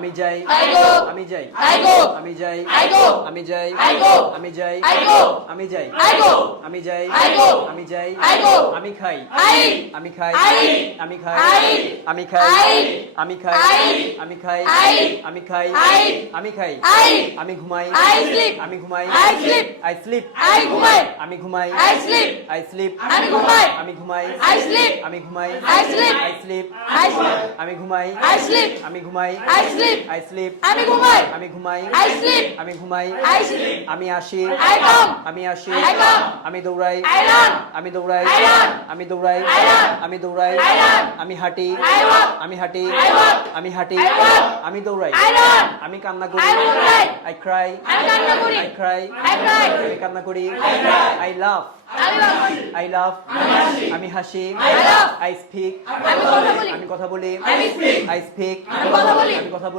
আমি যাই I go. আমি যাই I go. আমি যাই I go. আমি যাই I go. আমি যাই I go. আমি যাই I go. আমি যাই I go. আমি যাই I go. আমি খাই I. আমি খাই I. আমি খাই I. আমি খাই I. আমি খাই I. আমি খাই I. আমি খাই I. আমি খাই I. আমি ঘুমাই I sleep. আমি ঘুমাই I sleep. I sleep I ঘুমাই। আমি ঘুমাই I sleep. আই স্লিপ আমি ঘুমাই। আমি ঘুমাই I sleep. আমি ঘুমাই I sleep. I sleep I sleep. আমি ঘুমাই I sleep. আমি ঘুমাই I sleep. আই স্লিপ আমি ঘুমাই। আমি ঘুমাই I sleep. আমি ঘুমাই I sleep. আমি আসি I come. আমি আসি I come. আমি দৌড়াই I run. আমি দৌড়াই I run. আমি দৌড়াই I run. আমি দৌড়াই I run. আমি হাঁটি I walk. আমি হাঁটি I walk. আমি হাঁটি I walk. আমি দৌড়াই I run. আমি কান্না করি I will cry. I Cry আমি কান্না করি। I Cry I cry. আমি কান্না করি I cry. আই লাভ আমি হাসি। আই লাভ আমি হাসি I laugh. আই স্পিক আমি কথা বলি। আমি কথা বলি I speak. আই স্পিক আমি কথা বলি। আমি কথা বলি